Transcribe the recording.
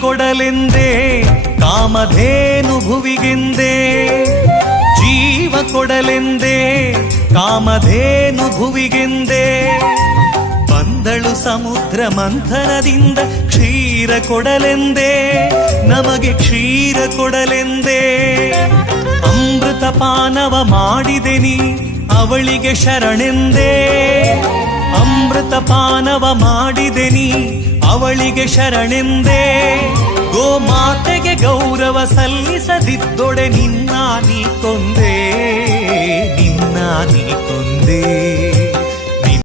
ಕೊಡಲೆಂದೇ ಕಾಮಧೇನು ಭುವಿಗೆಂದೇ, ಜೀವ ಕೊಡಲೆಂದೇ ಕಾಮಧೇನು ಭುವಿಗೆಂದೇ, ಬಂದಳು ಸಮುದ್ರ ಮಂಥನದಿಂದ ಕ್ಷೀರ ಕೊಡಲೆಂದೇ, ನಮಗೆ ಕ್ಷೀರ ಕೊಡಲೆಂದೇ. ಅಮೃತ ಪಾನವ ಮಾಡಿದೆ ನೀ ಅವಳಿಗೆ ಶರಣೆಂದೇ, ಅಮೃತ ಪಾನವ ಮಾಡಿದೆ ನೀ ಅವಳಿಗೆ ಶರಣೆಂದೇ. ಗೋಮಾತೆಗೆ ಗೌರವ ಸಲ್ಲಿಸದಿದ್ದೊಡೆ ನಿನ್ನ ನೀ ಕೊಂದೆ, ನಿನ್ನ ನೀ ಕೊಂದೆ.